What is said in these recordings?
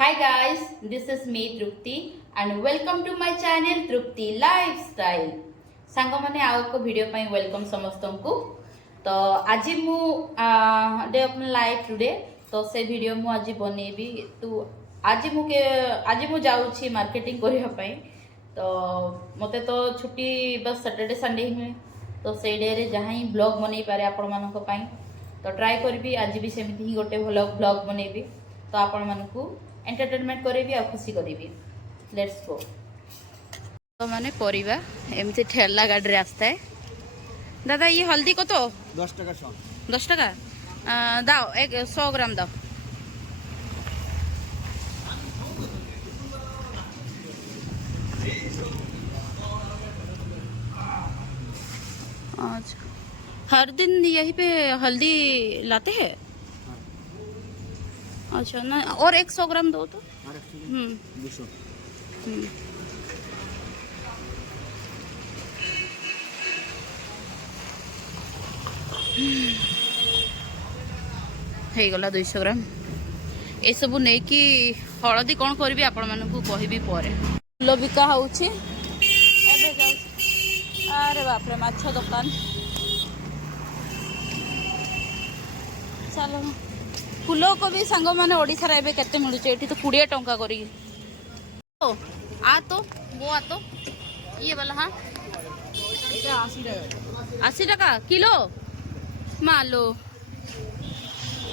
Hi guys, this is me Trupti and welcome to my channel Trupti Lifestyle. सांग माने आओ को video पाई welcome समस्त को। तो आज मु day of my life today तो से वीडियो मु आज बनेबी। तो आज मु जाउछि मार्केटिंग करिया पाई। तो मते तो छुट्टी बस सैटरडे संडे ही मिले। तो से डे रे जहां ही ब्लॉग बनै पारे आपण मानक पाई। तो ट्राई करबी आज भी सेमिति ही गोटे भलो ब्लॉग बनेबी। तो आपण मानकू एंटरटेनमेंट करेबी आ खुशी करेबी। Let's go. तो माने परिबा एमती ठेला गाड़ी रे आस्ता है। दादा ये हल्दी को तो 10 টাকা 10 টাকা दाओ एक 100 ग्राम दाओ। अच्छा हर दिन यहीं पे हल्दी लाते हैं। अच्छा ना और 100 ग्राम दो तो 200 ହେଇଗଲା 200 ଗ୍ରାମ। ଏସବୁ ନେଇକି ହଳଦୀ କ'ଣ କରିବି ଆପଣମାନଙ୍କୁ କହିବି ପରେ। ଫୁଲ ବିକା ହେଉଛି ଏବେ ଯାଉଛି। ଆରେ ବାପରେ ମାଛ ଦୋକାନ ଚାଲ। ଫୁଲକୋବି ସାଙ୍ଗମାନେ ଓଡ଼ିଶାରେ ଏବେ କେତେ ମିଳୁଛି? ଏଠି ତ 20 ଟଙ୍କା କରିକି। आ तो वो आ तो ये वाला। हाँ 80 टका किलो। मान लो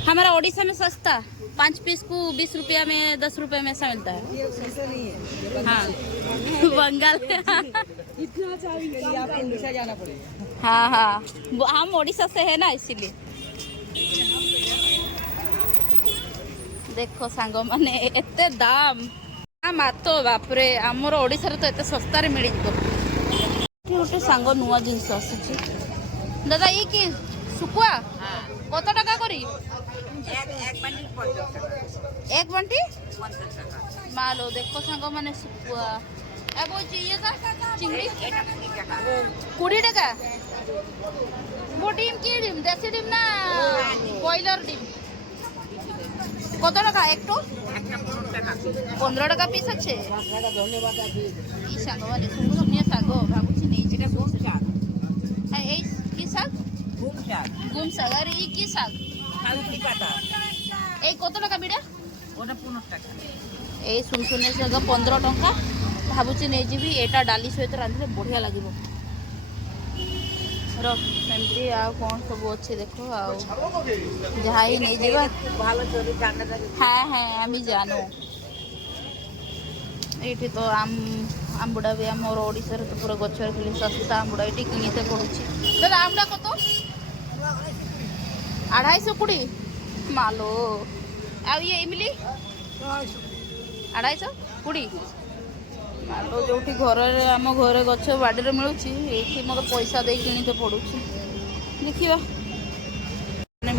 हमारा ओडिशा में सस्ता 5 पीस को 20 रुपया में 10 रुपया में ऐसा मिलता है। हाँ बंगाल इतना चाहिए आप उड़ीसा जाना पड़ेगा। हाँ हाँ हम ओडिशा से है ना इसीलिए। देखो सांग माने एते दाम मातो बापरे आमर ओडिशा तो एते सस्ता रे मिल जिवो। गोटे सांग नुआ जिनस आसी। दादा ये कि सुकुआ कत टाका करी? एक बंटी मालो। देखो सांग माने सुकुआ एबो ये चिंगड़ी 20 टाका। वो डिम की डिम देसी डिम ना बॉयलर डिम কত টাকা? একটু 15 টাকা পিস আছে। ধন্যবাদ। এই শাক মানে সুন্দর শাক ভাবুছি নেই যেটা গুম শাক। হ্যাঁ এই কি শাক? গুম শাক। আর এই কি শাক? হালদি পাতা। এই কত টাকা বিড়া? ওটা 15 টাকা। এই সুনসুনে শাক 15 টଙ୍କା। ভাবুছি নেই ଯିବି। এটা ডালি সহিত রাঁধিলে বঢ়িয়া লাগিব। सेमती कौन सब अच्छे देखो जहाँ ही नहीं जीवा। हाँ हाँ आम जानो ये तो आमबुड़ा भी आम ओडिशा तो पूरा गचर खाली सस्ता आमबुड़ा ये किणते पड़ुची। दादा आमबुड़ा कत? 250 मालो। आ ये इमली 250 मालो। जो घर आम घर गच बाड़ी मिलूँ ये मत पैसा दे किणते पड़ुची। देखिए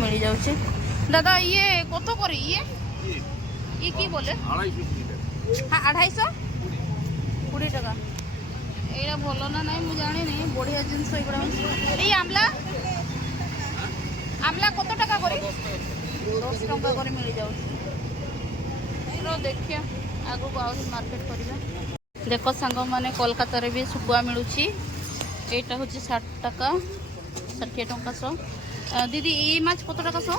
मिल जाऊँ। दादा ये कत कर? ये की बोले? हाँ 250 20 टका। ये भल ना ना मुझे जानी बढ़िया जिनस ये आमला आमला कत टका कर? 10 टका कर मिल जाऊँ। देखिए आगू आहरी मार्केट करवा। देख सांग माने कोलकाता रे भी सुकुआ मिलूची। एटा होची 60 टका 60 टका 100। दीदी ये माछ कत टका 100?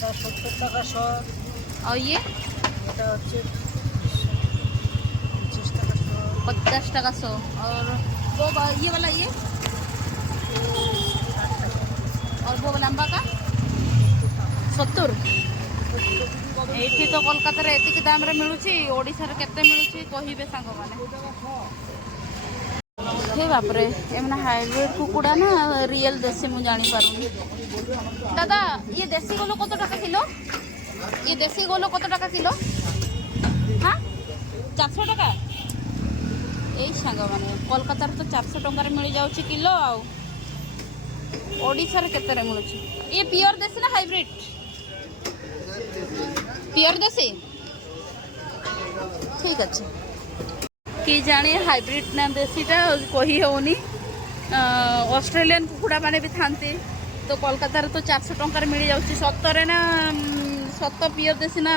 70 টাকা 100। और ये এটা হচ্ছে 25 টাকা 100। 50 टका 100। और वो ये वाला ये और वो लंबा का 70। एठी तो कोलकाता रे एतिक दाम रे मिलुची। ओडिशा रे केते मिलुची कहिबे सांग माने। हे बाप रे एमना हाइब्रिड कुकुड़ा ना रियल देसी मु जानी पारुनी। दादा ये देसी गोलो कत टका किलो? ये देसी गोलो कत टका किलो? हाँ 400 टका। এই सांग माने कोलकाता रे तो 400 टका रे मिल जाउची किलो। आ ओडिशा रे केते रे मिलुची? ये प्योर देसी ना हाइब्रिड? प्योर देसी ठीक अच्छे। कि जाने हाइब्रिड ना देसीटा कही होनी। ऑस्ट्रेलियन कुकुड़ा माने भी थांती तो कोलकाता रे तो 400 टंका मिल जाउची। 70 ना 70 प्योर देसी ना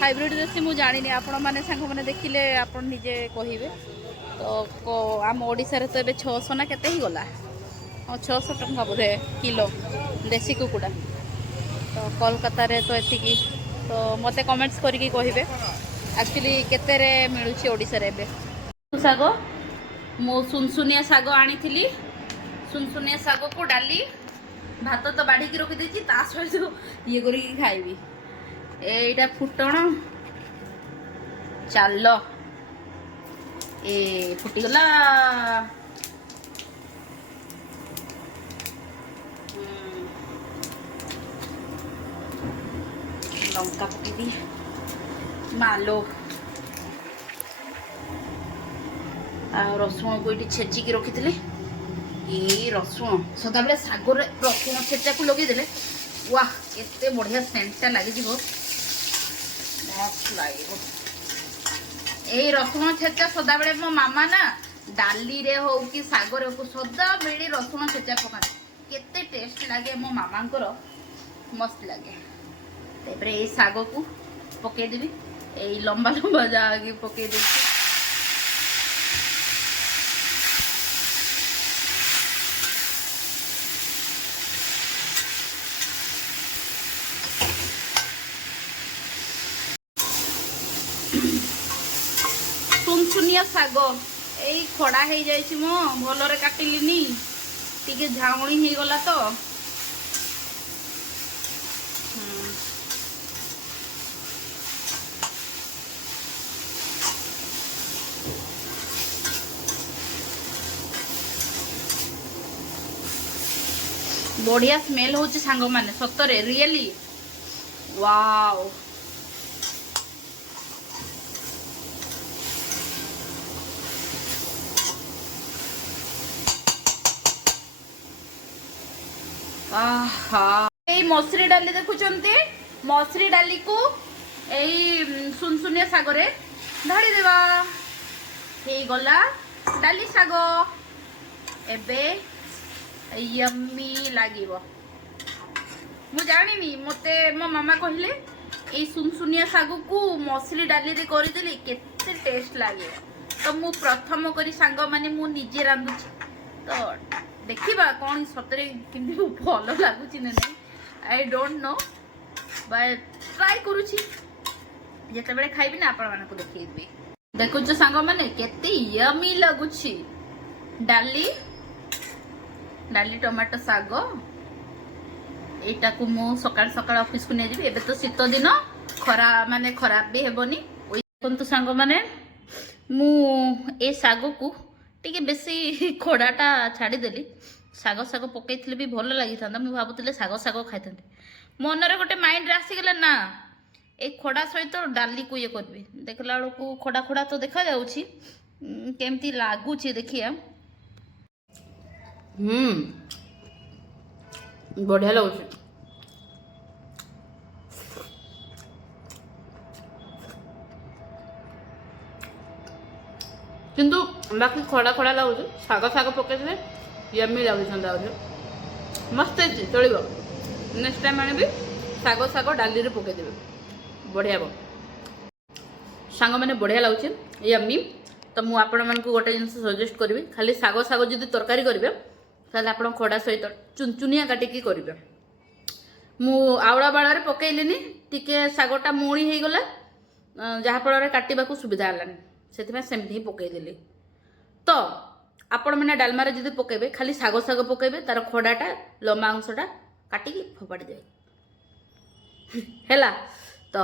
हाइब्रिड देसी मु जानी आपण मैंने सांग मैंने देखिले आपण निजे कहिबे तो आम ओडिसा रे तो एबे 600 ना केते ही गला हाँ 600 टंका बोधे किलो देसी कुकुड़ा तो कोलकाता रे तो एतिकी तो मते कमेंट्स करके कहिबे एक्चुअली केते रे मिलुची ओडिसा रे एबे साग मु सुनसुनिया साग आनी सुनसुनिया साग को डाली भात तो बाढ़ी रखी देती ता सहित ये करी खाइबी एटा फुटण चाल ए फुटीगला लंका पकेदी मालो रसुण को ये छेचिकी रखी थे ये रसुण सदा बेले सागर रसुण छेचा को लगे वाह केते बढ़िया सेंटा लगे मस्त लगे ये रसुण छेचा सदा बेले मो मामा ना डाली रे हो कि सागर को सदा बेले रसुण छेचा पका केते टेस्ट लगे मो मामा मस्त लगे तापर ये साग को पकईदेवी ये लंबा लंबा जाके पकईदे सुनसुनिया साग यही खड़ा हो जाइए मो भलरे काटिलीनी टिके झाउणी हो गला तो बढ़िया स्मेल हो सांग माने सतरे रियली वाओ मसरी डाली देखुंते मसरी डाली को यही सुनसुनिया सागरे ढाली देवा हे गला डाली साग एबे यम्मी लागिबो मु जानिनी मते मो मामा कहले ए सुनसुनिया साग को मसरी डाली दे करि देली केते टेस्ट लागे तो मु प्रथम करी सांग माने मु निजे रांधुची तो देखिबा कौन सतरे किंतु भल लागुची ना नहीं I don't know but try करूची जेते बेले खाइबी ना आपण मानको देखिबी देखुछ सांग माने केते यमी लागुची डाली डाली टमाटो साग एटा को मु सकाळ सकाळ ऑफिस को नै जेबी एबे तो शीत दिन खरा माने खराब भी हेबनी ओइ कोन तो सांग माने मु ए साग को टिके बेसी खोड़ाटा छाड़ी देली साग साग पकई भी भल लगी था मुझे भावुले साग साग खाई मनरे गोटे माइंड आसीगला ना ए खोड़ा सहित डाली को ये करी देखला बेलू खोड़ा खोड़ा तो देखा जाऊँगी केमती लगुच देखिए बढ़िया लगुच किंतु बाकी खड़ा खड़ा लगुच साग साग पकई यम्मी लगुच मस्त चलो नेक्स्ट टाइम आने साग साग डाली रे पकईदेवे बढ़िया सांग मैंने बढ़िया लगुच यम्मी तो मुझे आपण मानक गोटे जिन सजेस्ट करी खाली साग साग जब तरकारी करेंगे ताल आप खड़ा सहित चुनचुनिया काटिकी करेंगे मु आवड़ा बाड़ा पकईलिनी टिके सागटा मुणी हो गला जहाँफल काटा सुविधा है से सेमती ही पकईदेली तो आपण मैंने डालमा जब पकेबे खाली साग साग पकेबे तार खड़ाटा लंबा अंशटा काटिकी फोपाड़ी देवे हैला तो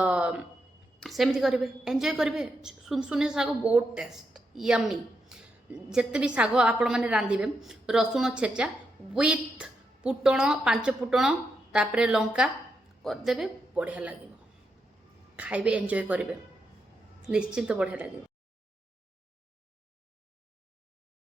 सेमती करेंगे एंजॉय करेंगे सुनसुनिया साग बहुत टेस्ट यम्मी जिते भी साग आपण मैंने रांधिबे रसुण छेचा विथ फुटण 5 फुटण तापरे लंका करदेवे बढ़िया लगे खाइबे एंजॉय करेंगे निश्चिंत बढ़िया लगे